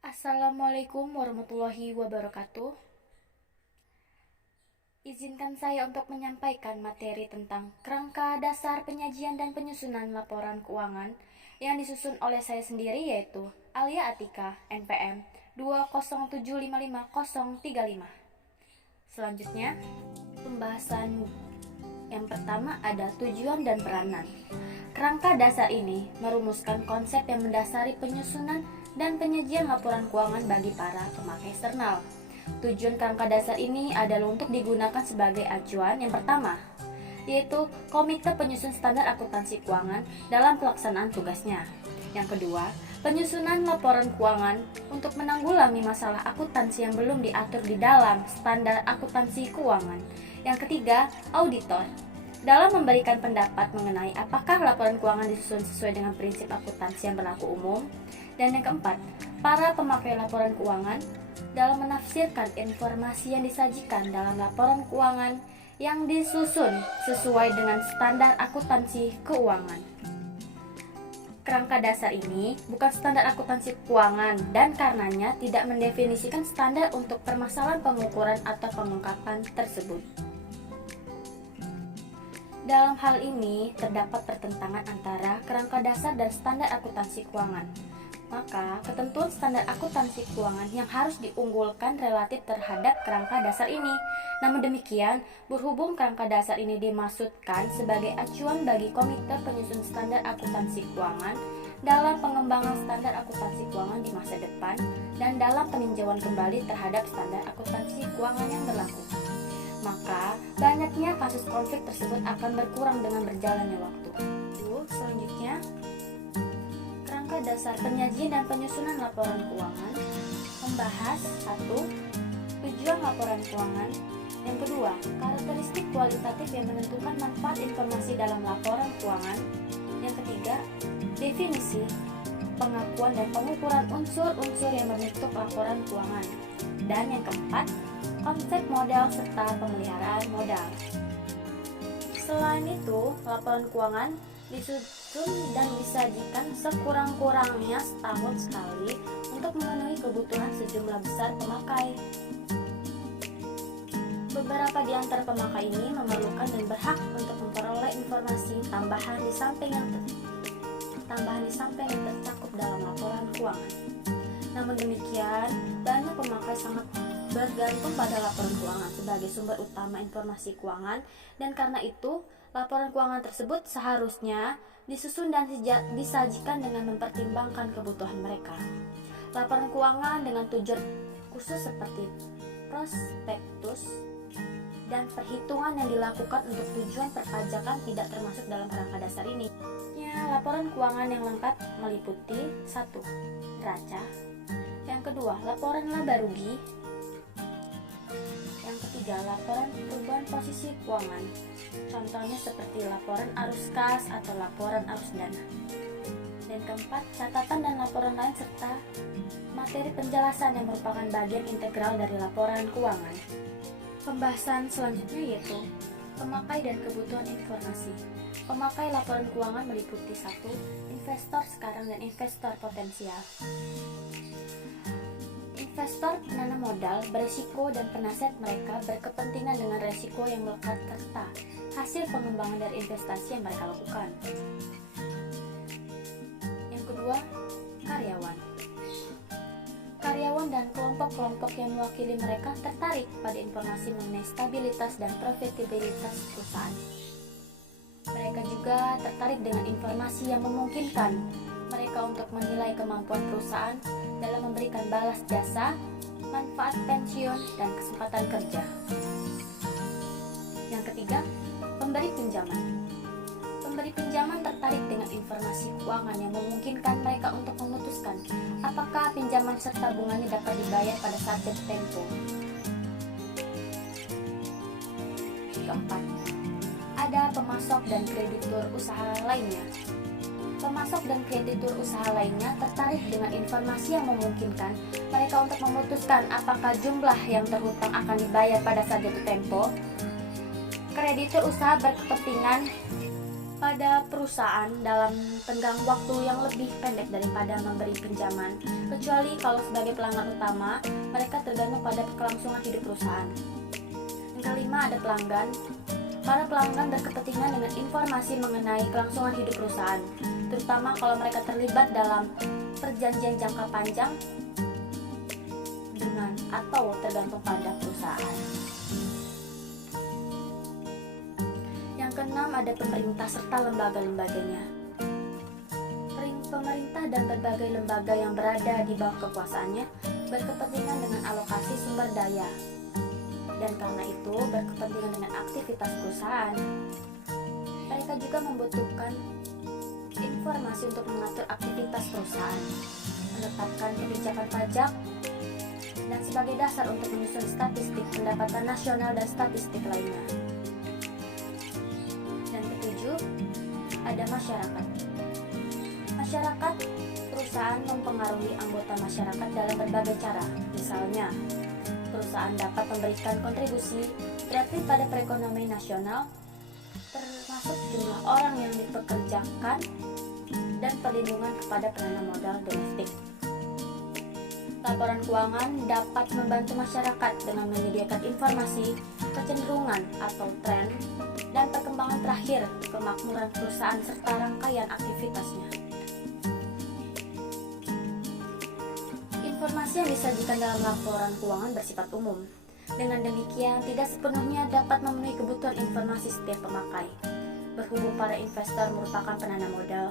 Assalamualaikum warahmatullahi wabarakatuh. Izinkan saya untuk menyampaikan materi tentang kerangka dasar penyajian dan penyusunan laporan keuangan yang disusun oleh saya sendiri, yaitu Alia Atika, NPM 207555035. Selanjutnya, pembahasan yang pertama ada tujuan dan peranan. Kerangka dasar ini merumuskan konsep yang mendasari penyusunan dan penyajian laporan keuangan bagi para pemakai eksternal. Tujuan kerangka dasar ini adalah untuk digunakan sebagai acuan yang pertama, yaitu Komite Penyusun Standar Akuntansi Keuangan dalam pelaksanaan tugasnya. Yang kedua, penyusunan laporan keuangan untuk menanggulangi masalah akuntansi yang belum diatur di dalam standar akuntansi keuangan. Yang ketiga, auditor dalam memberikan pendapat mengenai apakah laporan keuangan disusun sesuai dengan prinsip akuntansi yang berlaku umum. Dan yang keempat, para pemakai laporan keuangan dalam menafsirkan informasi yang disajikan dalam laporan keuangan yang disusun sesuai dengan standar akuntansi keuangan. Kerangka dasar ini bukan standar akuntansi keuangan dan karenanya tidak mendefinisikan standar untuk permasalahan pengukuran atau pengungkapan tersebut. Dalam hal ini terdapat pertentangan antara kerangka dasar dan standar akuntansi keuangan. Maka, ketentuan standar akuntansi keuangan yang harus diunggulkan relatif terhadap kerangka dasar ini. Namun demikian, berhubung kerangka dasar ini dimaksudkan sebagai acuan bagi Komite Penyusun Standar Akuntansi Keuangan dalam pengembangan standar akuntansi keuangan di masa depan dan dalam peninjauan kembali terhadap standar akuntansi keuangan yang berlaku, maka banyaknya kasus konflik tersebut akan berkurang dengan berjalannya waktu. Selanjutnya, kerangka dasar penyajian dan penyusunan laporan keuangan membahas 1. Tujuan laporan keuangan. Yang kedua, karakteristik kualitatif yang menentukan manfaat informasi dalam laporan keuangan. Yang ketiga, definisi, pengakuan dan pengukuran unsur-unsur yang membentuk laporan keuangan. Dan yang keempat, konsep modal serta pemeliharaan modal. Selain itu, laporan keuangan disusun dan disajikan sekurang-kurangnya setahun sekali untuk memenuhi kebutuhan sejumlah besar pemakai. Beberapa di antara pemakai ini memerlukan dan berhak untuk memperoleh informasi tambahan di samping yang tercakup dalam laporan keuangan. Namun demikian, banyak pemakai sangat bergantung pada laporan keuangan sebagai sumber utama informasi keuangan, dan karena itu laporan keuangan tersebut seharusnya disusun dan disajikan dengan mempertimbangkan kebutuhan mereka. Laporan keuangan dengan tujuan khusus seperti prospektus dan perhitungan yang dilakukan untuk tujuan perpajakan tidak termasuk dalam kerangka dasar ini. Laporan keuangan yang lengkap meliputi 1. Neraca. Yang kedua, laporan laba rugi. Yang ketiga, laporan perubahan posisi keuangan. Contohnya seperti laporan arus kas atau laporan arus dana. Dan keempat, catatan dan laporan lain serta materi penjelasan yang merupakan bagian integral dari laporan keuangan. Pembahasan selanjutnya yaitu pemakai dan kebutuhan informasi. Pemakai laporan keuangan meliputi 1. Investor sekarang dan investor potensial. Investor penanam modal berisiko dan penasihat mereka berkepentingan dengan risiko yang melekat serta hasil pengembangan dari investasi yang mereka lakukan. Yang kedua, karyawan. Karyawan dan kelompok-kelompok yang mewakili mereka tertarik pada informasi mengenai stabilitas dan profitabilitas perusahaan. Mereka juga tertarik dengan informasi yang memungkinkan mereka untuk menilai kemampuan perusahaan dalam memberikan balas jasa, manfaat pensiun, dan kesempatan kerja. Yang ketiga, pemberi pinjaman. Pemberi pinjaman tertarik dengan informasi keuangan yang memungkinkan mereka untuk memutuskan apakah pinjaman serta bunganya dapat dibayar pada saat jatuh tempo. Keempat, ada pemasok dan kreditur usaha lainnya. Pemasok dan kreditur usaha lainnya tertarik dengan informasi yang memungkinkan mereka untuk memutuskan apakah jumlah yang terhutang akan dibayar pada saat jatuh tempo. Kreditur usaha berkepentingan pada pada perusahaan dalam tenggang waktu yang lebih pendek daripada memberi pinjaman, kecuali kalau sebagai pelanggan utama, mereka tergantung pada kelangsungan hidup perusahaan. Yang kelima, ada pelanggan. Para pelanggan berkepentingan dengan informasi mengenai kelangsungan hidup perusahaan, terutama kalau mereka terlibat dalam perjanjian jangka panjang dengan atau tergantung pada perusahaan. Yang keenam, ada pemerintah serta lembaga-lembaganya. Pemerintah dan berbagai lembaga yang berada di bawah kekuasaannya berkepentingan dengan alokasi sumber daya, dan karena itu berkepentingan dengan aktivitas perusahaan. Mereka juga membutuhkan informasi untuk mengatur aktivitas perusahaan, menetapkan kebijakan pajak, dan sebagai dasar untuk menyusun statistik pendapatan nasional dan statistik lainnya. Dan ketujuh, ada masyarakat. Masyarakat, perusahaan mempengaruhi anggota masyarakat dalam berbagai cara. Misalnya, perusahaan dapat memberikan kontribusi berarti pada perekonomian nasional, termasuk jumlah orang yang dipekerjakan dan perlindungan kepada penanam modal domestik. Laporan keuangan dapat membantu masyarakat dengan menyediakan informasi, kecenderungan atau tren, dan perkembangan terakhir kemakmuran perusahaan serta rangkaian aktivitasnya. Informasi yang disajikan dalam laporan keuangan bersifat umum. Dengan demikian, tidak sepenuhnya dapat memenuhi kebutuhan informasi setiap pemakai. Berhubung para investor merupakan penanam modal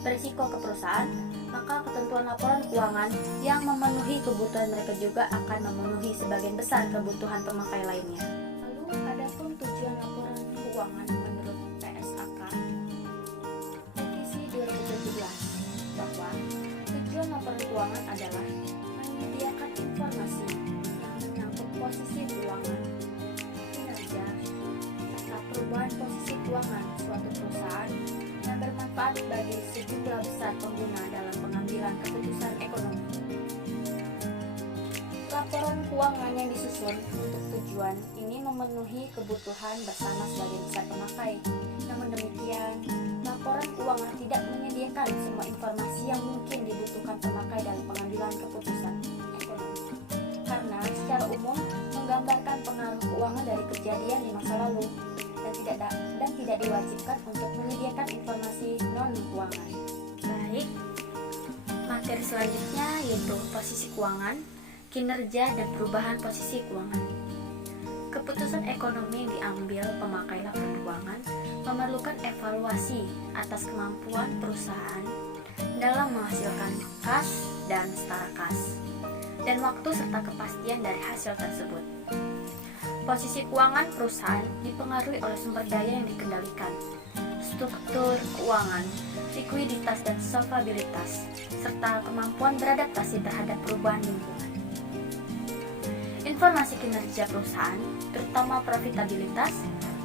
berisiko ke perusahaan, maka ketentuan laporan keuangan yang memenuhi kebutuhan mereka juga akan memenuhi sebagian besar kebutuhan pemakai lainnya. Lalu, adapun tujuan laporan keuangan menurut PSAK Revisi 2017 bahwa tujuan laporan keuangan adalah menyediakan informasi yang menyangkut posisi keuangan, kinerja, serta perubahan posisi keuangan suatu perusahaan yang bermanfaat bagi sejumlah besar pengguna dalam pengambilan keputusan ekonomi. Laporan keuangan yang disusun untuk tujuan ini memenuhi kebutuhan bersama sebagian besar pemakai. Namun demikian, laporan keuangan tidak menyediakan semua informasi yang mungkin dibutuhkan pemakai dalam pengambilan keputusan ekonomi, karena secara umum menggambarkan pengaruh keuangan dari kejadian di masa lalu dan tidak diwajibkan untuk menyediakan informasi non-keuangan. Baik, materi selanjutnya yaitu posisi keuangan, kinerja, dan perubahan posisi keuangan. Keputusan ekonomi yang diambil pemakai laporan keuangan memerlukan evaluasi atas kemampuan perusahaan dalam menghasilkan kas dan setara kas, dan waktu serta kepastian dari hasil tersebut. Posisi keuangan perusahaan dipengaruhi oleh sumber daya yang dikendalikan, struktur keuangan, likuiditas dan solvabilitas, serta kemampuan beradaptasi terhadap perubahan lingkungan. Informasi kinerja perusahaan, terutama profitabilitas,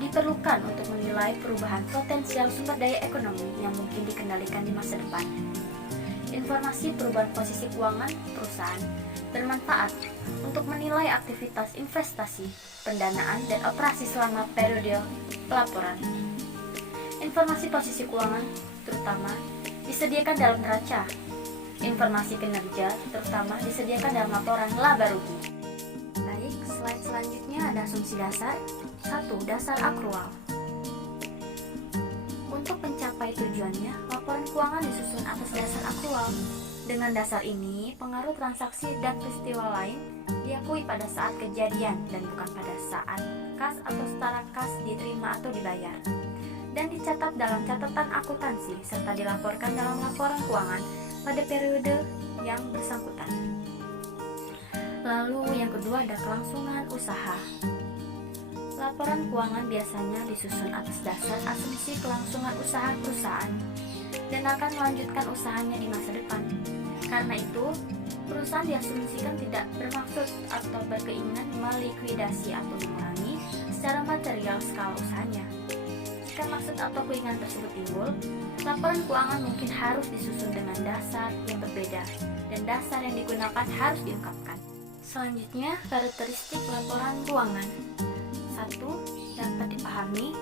diperlukan untuk menilai perubahan potensial sumber daya ekonomi yang mungkin dikendalikan di masa depan. Informasi perubahan posisi keuangan perusahaan bermanfaat untuk menilai aktivitas investasi, pendanaan, dan operasi selama periode pelaporan. Informasi posisi keuangan terutama disediakan dalam neraca. Informasi kinerja terutama disediakan dalam laporan laba rugi. Baik, slide selanjutnya ada asumsi dasar. 1. Dasar akrual. Untuk mencapai tujuannya, laporan keuangan disusun atas dasar akrual. Dengan dasar ini, pengaruh transaksi dan peristiwa lain diakui pada saat kejadian dan bukan pada saat kas atau setara kas diterima atau dibayar, dan dicatat dalam catatan akuntansi serta dilaporkan dalam laporan keuangan pada periode yang bersangkutan. Lalu yang kedua ada kelangsungan usaha. Laporan keuangan biasanya disusun atas dasar asumsi kelangsungan usaha perusahaan dan akan melanjutkan usahanya di masa depan. Karena itu, perusahaan diasumsikan tidak bermaksud atau berkeinginan melikuidasi atau mengurangi secara material skala usahanya. Jika maksud atau keinginan tersebut timbul, laporan keuangan mungkin harus disusun dengan dasar yang berbeda dan dasar yang digunakan harus diungkapkan. Selanjutnya, karakteristik laporan keuangan. 1. Dapat dipahami.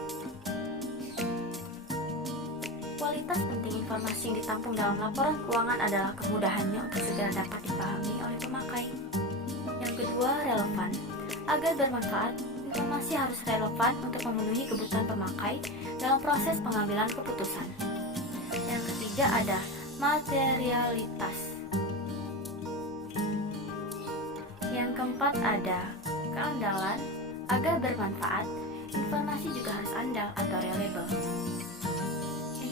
Kualitas penting informasi yang ditampung dalam laporan keuangan adalah kemudahannya untuk segera dapat dipahami oleh pemakai. Yang kedua, relevan. Agar bermanfaat, informasi harus relevan untuk memenuhi kebutuhan pemakai dalam proses pengambilan keputusan. Yang ketiga ada materialitas. Yang keempat ada keandalan. Agar bermanfaat, informasi juga harus andal atau reliable.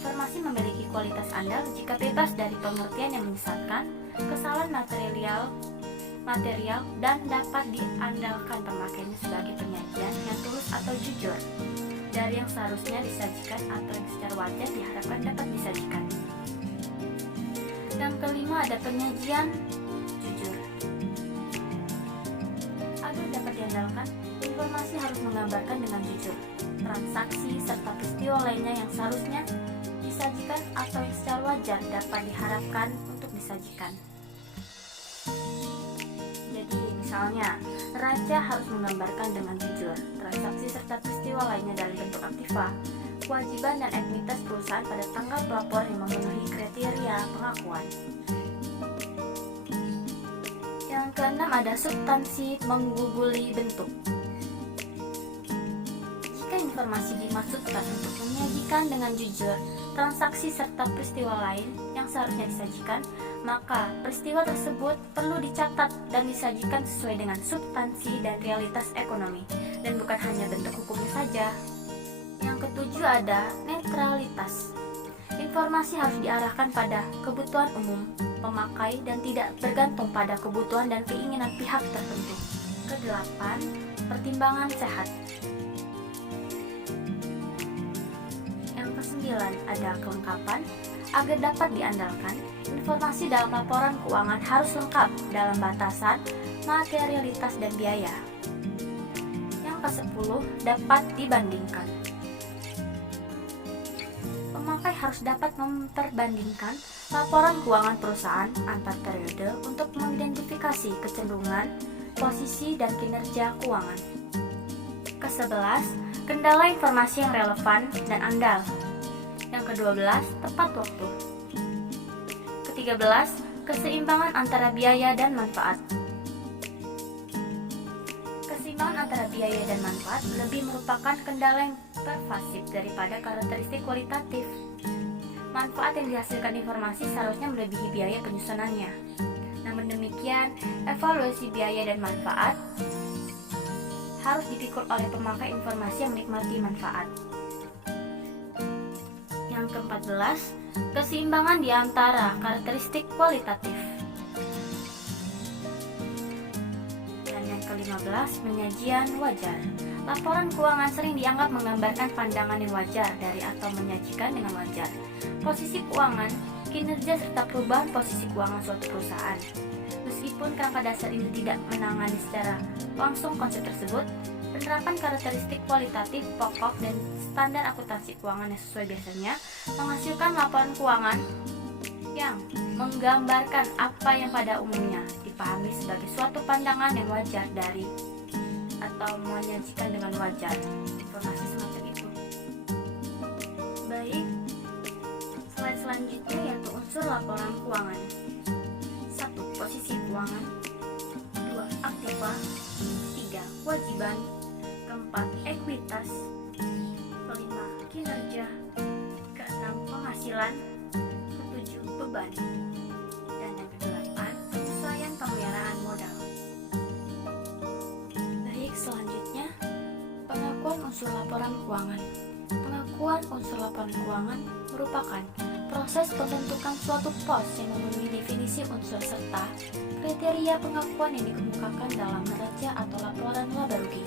Informasi memiliki kualitas andal jika bebas dari pengertian yang menyesatkan, kesalahan material dan dapat diandalkan pemakainya sebagai penyajian yang tulus atau jujur dari yang seharusnya disajikan atau yang secara wajar diharapkan dapat disajikan. Yang kelima ada penyajian jujur. Agar dapat diandalkan, informasi harus menggambarkan dengan jujur transaksi serta peristiwa lainnya yang seharusnya disajikan atau yang secara wajar dapat diharapkan untuk disajikan. Jadi misalnya, raja harus menggambarkan dengan jujur transaksi serta peristiwa lainnya dalam bentuk aktiva, kewajiban dan ekuitas perusahaan pada tanggal pelapor yang memenuhi kriteria pengakuan. Yang keenam ada substansi mengguguli bentuk. Jika informasi dimaksudkan untuk menyajikan dengan jujur transaksi serta peristiwa lain yang seharusnya disajikan, maka peristiwa tersebut perlu dicatat dan disajikan sesuai dengan substansi dan realitas ekonomi, dan bukan hanya bentuk hukumnya saja. Yang ketujuh ada netralitas. Informasi harus diarahkan pada kebutuhan umum pemakai dan tidak bergantung pada kebutuhan dan keinginan pihak tertentu. Kedelapan, pertimbangan sehat. Yang kesembilan ada kelengkapan. Agar dapat diandalkan, informasi dalam laporan keuangan harus lengkap dalam batasan materialitas dan biaya. Yang ke-10 dapat dibandingkan. Pemakai harus dapat memperbandingkan laporan keuangan perusahaan antar periode untuk mengidentifikasi kecenderungan, posisi, dan kinerja keuangan. Ke-11, kendala informasi yang relevan dan andal. Yang ke-12, tepat waktu. Ke-13, keseimbangan antara biaya dan manfaat. Keseimbangan antara biaya dan manfaat lebih merupakan kendala yang pervasif daripada karakteristik kualitatif. Manfaat yang dihasilkan informasi seharusnya melebihi biaya penyusunannya. Namun demikian, evaluasi biaya dan manfaat harus dipikul oleh pemakai informasi yang menikmati manfaat. Yang ke-14, keseimbangan di antara karakteristik kualitatif. Dan yang ke-15, penyajian wajar. Laporan keuangan sering dianggap menggambarkan pandangan yang wajar dari atau menyajikan dengan wajar posisi keuangan, kinerja serta perubahan posisi keuangan suatu perusahaan. Meskipun kerangka dasar ini tidak menangani secara langsung konsep tersebut, penerapan karakteristik kualitatif pokok dan standar akuntansi keuangan yang sesuai biasanya menghasilkan laporan keuangan yang menggambarkan apa yang pada umumnya dipahami sebagai suatu pandangan yang wajar dari atau menyajikan dengan wajar informasi semacam itu. Baik, slide selanjutnya yaitu unsur laporan keuangan. 1. Posisi keuangan. 2. Aktiva. 3. Kewajiban. Keempat, ekuitas. Kelima, kinerja. Keenam, penghasilan. Ketujuh, beban. Dan yang kedelapan, penyesuaian pemeliharaan modal. Baik, selanjutnya pengakuan unsur laporan keuangan. Pengakuan unsur laporan keuangan merupakan proses pembentukan suatu pos yang memenuhi definisi unsur serta kriteria pengakuan yang dikemukakan dalam neraca atau laporan laba rugi.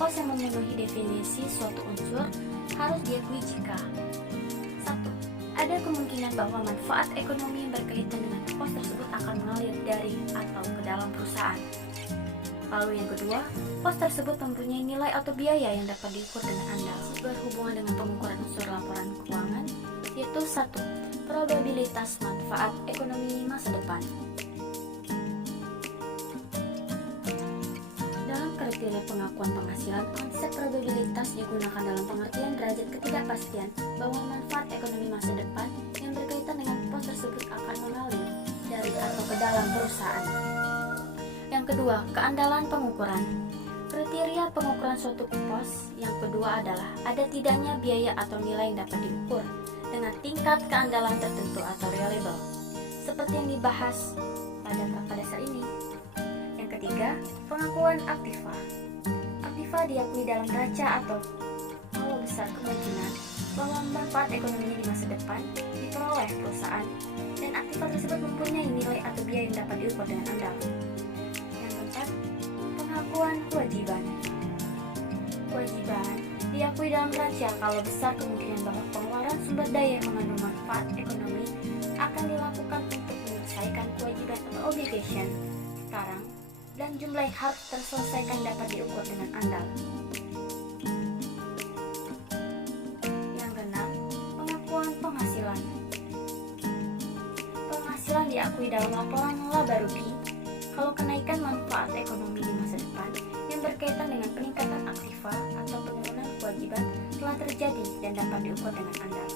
Pos yang memenuhi definisi suatu unsur harus diakui jika 1. Ada kemungkinan bahwa manfaat ekonomi yang berkaitan dengan pos tersebut akan mengalir dari atau ke dalam perusahaan. Lalu yang kedua, pos tersebut mempunyai nilai atau biaya yang dapat diukur dengan andal. Berhubungan dengan pengukuran unsur laporan keuangan, yaitu 1. Probabilitas manfaat ekonomi masa depan. Dalam kriteria pengakuan penghasilan, konsep probabilitas digunakan dalam pengertian derajat ketidakpastian bahwa manfaat ekonomi masa depan yang berkaitan dengan pos tersebut akan mengalir dari atau ke dalam perusahaan. Yang kedua, keandalan pengukuran. Kriteria pengukuran suatu pos yang kedua adalah ada tidaknya biaya atau nilai yang dapat diukur dengan tingkat keandalan tertentu atau reliable, seperti yang dibahas pada kerangka dasar ini. Yang ketiga, pengakuan aktiva. Aktiva diakui dalam neraca atau kalau besar kemungkinan bahwa manfaat ekonominya di masa depan diperoleh perusahaan dan aktiva tersebut mempunyai nilai atau biaya yang dapat diukur dengan andal. Yang keempat, pengakuan kewajiban. Kewajiban diakui dalam neraca kalau besar kemungkinan bahwa pengeluaran sumber daya yang mengandung manfaat ekonomi akan dilakukan untuk menyelesaikan kewajiban atau obligation sekarang dan jumlah yang harus terselesaikan dapat diukur dengan andal. Yang keenam, pengakuan penghasilan. Penghasilan diakui dalam laporan laba rugi kalau kenaikan manfaat ekonomi di masa depan yang berkaitan dengan peningkatan aktiva atau penurunan kewajiban telah terjadi dan dapat diukur dengan andal.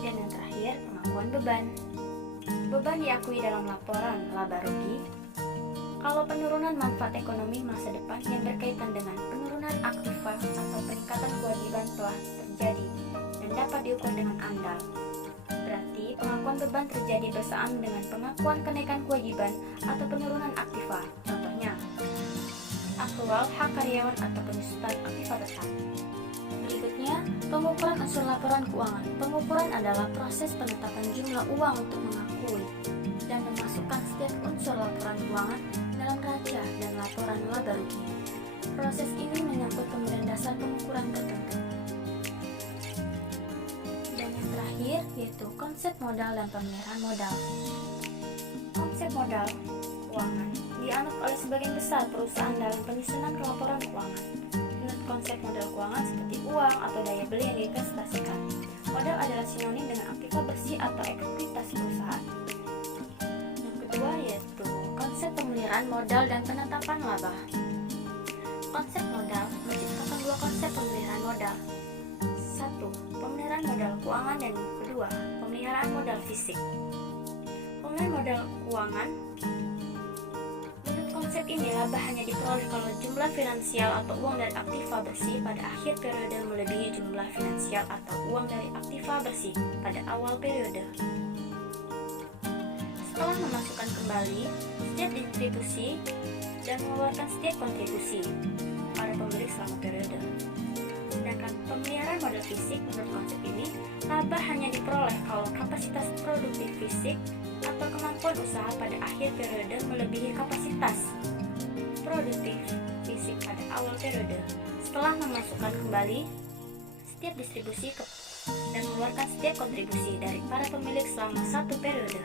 Dan yang terakhir, pengakuan beban. Beban diakui dalam laporan laba rugi kalau penurunan manfaat ekonomi masa depan yang berkaitan dengan penurunan aktiva atau peningkatan kewajiban telah terjadi dan dapat diukur dengan andal. Berarti pengakuan beban terjadi bersamaan dengan pengakuan kenaikan kewajiban atau penurunan aktiva. Contohnya, akrual hak karyawan atau penyusutan aktiva tetap. Berikutnya, pengukuran unsur laporan keuangan. Pengukuran adalah proses penetapan jumlah uang untuk mengakui dan memasukkan setiap unsur laporan keuangan dalam neraca dan laporan laba rugi. Proses ini menyangkut pemberian dasar pengukuran tertentu. Dan yang terakhir yaitu konsep modal dan pemeliharaan modal. Konsep modal keuangan dianut oleh sebagian besar perusahaan dalam penyusunan laporan keuangan. Menurut konsep modal keuangan seperti uang atau daya beli yang diinvestasikan, modal adalah sinonim dengan aktiva bersih atau ekuitas perusahaan. Yang kedua yaitu konsep pemeliharaan modal dan penetapan laba. Konsep modal menciptakan dua konsep pemeliharaan modal. Satu, pemeliharaan modal keuangan dan kedua, pemeliharaan modal fisik. Pemeliharaan modal keuangan menurut konsep ini laba hanya diperoleh kalau jumlah finansial atau uang dari aktiva bersih pada akhir periode melebihi jumlah finansial atau uang dari aktiva bersih pada awal periode. Setelah memasukkan kembali setiap distribusi dan mengeluarkan setiap kontribusi para pemilik selama periode. Sedangkan pemeliharaan modal fisik menurut konsep ini, laba hanya diperoleh kalau kapasitas produktif fisik atau kemampuan usaha pada akhir periode melebihi kapasitas produktif fisik pada awal periode. Setelah memasukkan kembali setiap distribusi dan mengeluarkan setiap kontribusi dari para pemilik selama satu periode.